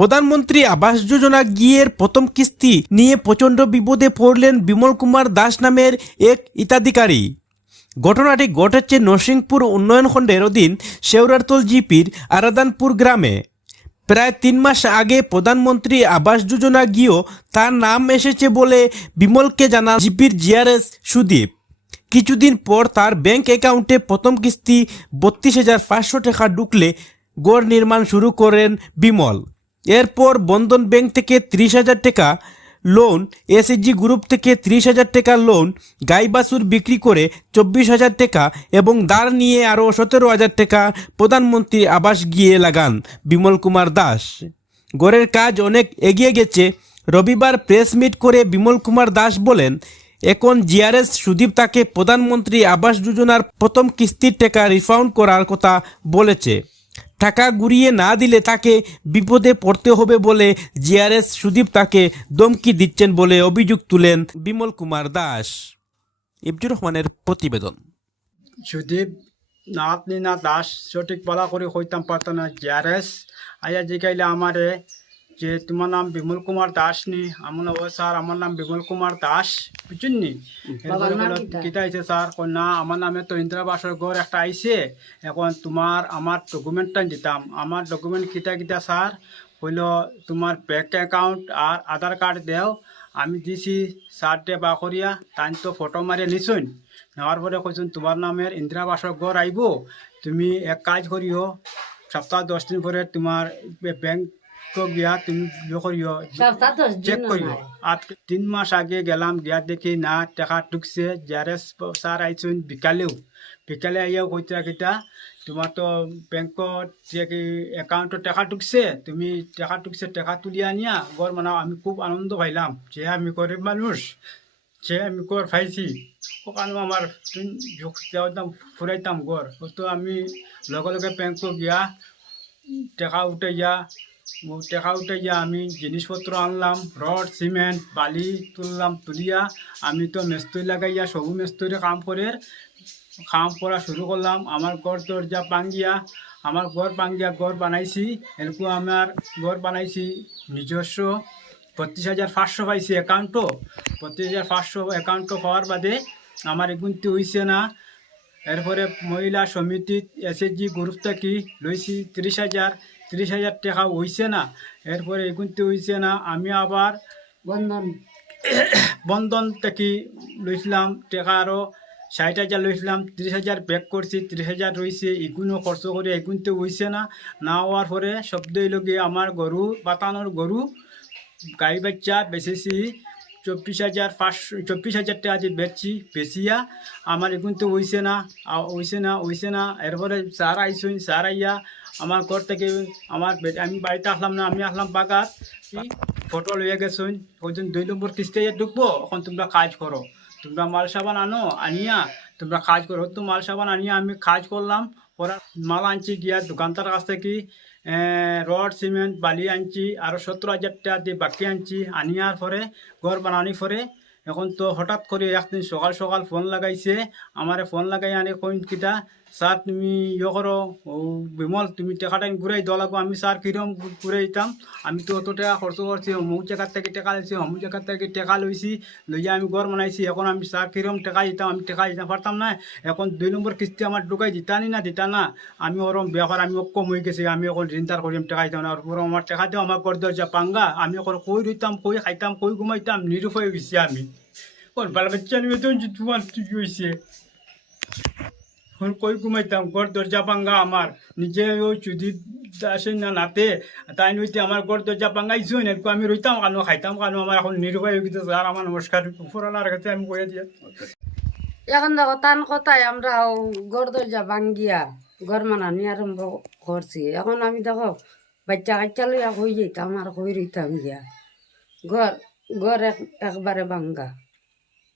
প্রধানমন্ত্রী আবাস যোজনা গিয়ের প্রথম কিস্তি নিয়ে প্রচণ্ড বিপদে পড়লেন বিমল কুমার দাস নামের এক হিতাধিকারী। ঘটনাটি ঘটেছে নরসিংপুর উন্নয়ন খণ্ডের অধীন শেওরারতল জিপির আরাদানপুর গ্রামে। প্রায় তিন মাস আগে প্রধানমন্ত্রী আবাস যোজনা গিয়েও তার নাম এসেছে বলে বিমলকে জানা জিপির জিআরএস সুদীপ। কিছুদিন পর তার ব্যাংক অ্যাকাউন্টে প্রথম কিস্তি বত্রিশ হাজার পাঁচশো টাকা ঢুকলে গড় নির্মাণ শুরু করেন বিমল। এরপর বন্ধন ব্যাংক থেকে ত্রিশ হাজার টাকা লোন এসএসজি গ্রুপ থেকে ত্রিশ হাজার টাকা লোন গাই বাছুর বিক্রি করে চব্বিশ হাজার টাকা এবং দাঁড় নিয়ে আরও সতেরো হাজার টাকা প্রধানমন্ত্রী আবাস গিয়ে লাগান বিমল কুমার দাস। গড়ের কাজ অনেক এগিয়ে গেছে। রবিবার প্রেস মিট করে বিমল কুমার দাস বলেন, এখন জিআরএস সুদীপ তাকে প্রধানমন্ত্রী আবাস যোজনার প্রথম কিস্তির টাকা রিফাউন্ড করার কথা বলেছে। টাকা ঘুরিয়ে না দিলে তাকে বিপদে পড়তে হবে বলে জিআরএস সুদীপ তাকে দমকি দিচ্ছেন বলে অভিযোগ তুলেন বিমল কুমার দাস। ইবজুর রহমানের প্রতিবেদন। সুদীপ নাতনি না দাস, সঠিক বলা করে হইতাম পারত না জিআরএস। আয়া জিগাইলে আমারে যে তোমার নাম বিমল কুমার দাস নি আমার ও স্যার আমার নাম বিমল কুমার দাস বুঝছেন নি? বলল, আইছে স্যার? না আমার নামে তো ইন্দিরাবাসের ঘর একটা আইছে। এখন তোমার আমার ডকুমেন্টটা দিতাম। আমার ডকুমেন্ট কিতা কিতা স্যার? হইল তোমার ব্যাংক অ্যাকাউন্ট আর আধার কার্ড দেও। আমি দিছি স্যারটে বা করিয়া তাই তো ফটো মারিয়ে নিছুন। নেওয়ার পরে কইছুন তোমার নামের ইন্দিরাবাসর ঘর আইব। তুমি এক কাজ করিও। সপ্তাহ দশ দিন পরে তোমার ব্যাংক গিয়া তুমি ইয়ে করিও চেক করিও আর তিন মাস আগে গেলাম গিয়া দেখি না টাকা ঢুকছে জিআরএস স্যার আইছুন বিকালেও। বিকালে আইয়াও কইতা কিতা তোমার তো ব্যাংকত যে কি টাকা ঢুকছে তুমি টাকা ঢুকছে টাকা তুলি আনিয়া গড় মানে আমি খুব আনন্দ পাইলাম যে আমি গরিব মানুষ যে আমি গড় পাইছি। ওখানে আমার যাওয়াতাম ফুরাইতাম গড় তো আমি লগে লগে ব্যাংক গিয়া টাকা উঠাইয়া টাকা উঠাইয়া আমি জিনিসপত্র আনলাম, রড, সিমেন্ট, বালি তুললাম, তুলিয়া। আমি তো মেস্তুরি লাগাইয়া সবু মেস্তুরি কাম করে, কাম করা শুরু করলাম। আমার ঘর দরজা পাঙ্গিয়া আমার ঘর পাঙ্গিয়া ঘর বানাইছি। এরকম আমার ঘর বানাইছি, নিজস্ব। বত্রিশ হাজার পাঁচশো পাইছি অ্যাকাউন্টও বত্রিশ হাজার পাঁচশো অ্যাকাউন্টও পাওয়ার বাদে আমার এগুনতে হইছে না। এরপরে মহিলা সমিতিত এসএসজি গ্রুপ থেকে লইছি ত্রিশ হাজার। ত্রিশ হাজার টাকা হইছে না। এরপরে এগুনতে হইছে না। আমি আবার বন্ধন বন্ধন থেকে লইছিলাম টাকা আরও ষাট হাজার লইছিলাম। ত্রিশ হাজার ব্যাক করছি, ত্রিশ হাজার রয়েছে এগুলো খরচ করে এগুনতে হইছে না। না হওয়ার পরে শব্দ লগে আমার গরু, বাতানোর গরু, গাই বাচ্চা বেচেছি। চব্বিশ হাজার পাঁচশো, চব্বিশ হাজার টাকা যে বেচছি, বেচিয়া। আমার এগুনতে হইছে না আ- হইছে না হইছে না। এরপরে স্যার আইসুন স্যার আইয়া আমার ঘর থেকে আমার আমি বাড়িতে আসলাম না, আমি আসলাম বাগাত ফটো লইয়া গেছুন। ওইদিন দুই নম্বর কিস্তি ঢুকবো, এখন তোমরা কাজ করো। তোমরা মাল সাবান আনো, আনিয়া তোমরা কাজ করো। তো মাল সাবান আনিয়া আমি কাজ করলাম ওরা মাল আনছি গিয়া দোকানদার কাছ থেকে রড, সিমেন্ট, বালি আনছি আরও সত্তর হাজার টাকা দিয়ে বাকি আনছি, আনিয়ার পরে, ঘর বানানি পরে এখন তো হঠাৎ করে একদিন সকাল সকাল ফোন লাগাইছে, আমারে ফোন লাগাই আনে কইন কিতা স্যার, তুমি ইয়ে করো, ও বিমল, তুমি টাকাটা ঘুরাই দেওয়া আমি স্যার কিরম ঘুরাই দিতাম আমি তো অত টাকা খরচ করছি, অমুক জায়গার থেকে টাকা লইছি অমুক জায়গার থেকে টাকা লইছি, লইয়া আমি ঘর বানাইছি, এখন আমি স্যার কিরম টাকা দিতাম, আমি টাকা দিতে পারতাম না, এখন দুই নম্বর কিস্তি আমার ঢুকাই দিতানি না দিতা না, আমি ওরম ব্যাপার, আমি কম হয়ে গেছি, আমি এখন ঋণদার করিম টাকা দিতাম না পুরো আমার টাকা দিয়ে আমার ঘর দরজা পাঙ্গা আমি এখন কই রইতাম, কই খাইতাম, কই ঘুমাইতাম নিরূপ হয়ে গেছি আমি। আমার। নিজে চুদি আসেন না নাতে, তাই নইতে আমার ঘর দরজা পাঙ্গাইছো এরকম আমি রইতাম কানো, খাইতাম কানো, আমার এখন গেছে আর আমার নমস্কার। কাছে আমি কয়ে দিয়ে। এখন দেখো, তান কথায় আমরা গড় দরজা ভাঙ্গিয়া ঘর মানানি আরম্ভ করছি। এখন আমি দেখো, বাচ্চা কাচ্চা লইয়া হয়ে যেতাম আর হয়ে রইতাম গিয়া। ঘর ঘর এক একবারে ভাঙ্গা।